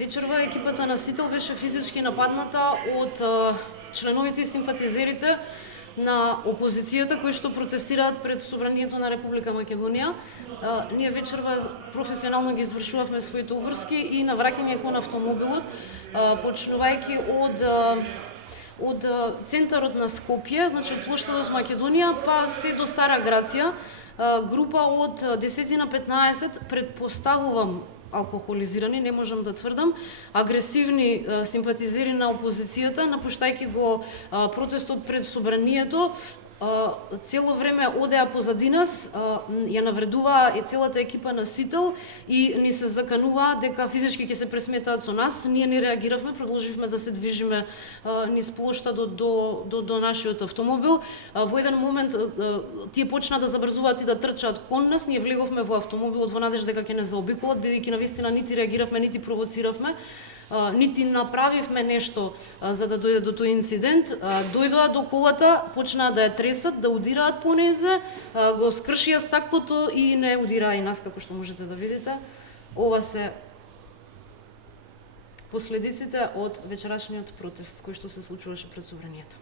Вечерва екипата на Сител беше физички нападната од членовите и симпатизерите на опозицијата кои што протестираат пред Собранието на Република Македонија. Ние вечерва професионално ги извршувавме своите уврски и навраќање кон автомобилот, почнувајќи од центарот на Скопје, значи од плоштадот Македонија, па се до Стара Грација, група од 10 на 15, предпоставувам алкохолизирани, не можам да тврдам, агресивни симпатизери на опозицијата, напуштајќи го протестот пред Собранието, цело време одеа позади нас, ја навредуваа и целата екипа на Сител и ни се закануваа дека физички ќе се пресметаат со нас. Ние не реагиравме, продолживме да се движиме низ плоштадот до нашиот автомобил. Во еден момент тие почна да забрзуваат и да трчаат кон нас. Ние влеговме во автомобилот во надежда дека ќе не заобиколат, бидејќи навистина нити реагиравме, нити провоциравме. Нити направивме нешто за да дојде до тој инцидент. Дојдоа до колата, почнаа да ја тресат, да удираат по незе, го скршија стаклото и не удираа и нас, како што можете да видите. Ова се последиците од вечерашниот протест кој што се случуваше пред Собранието.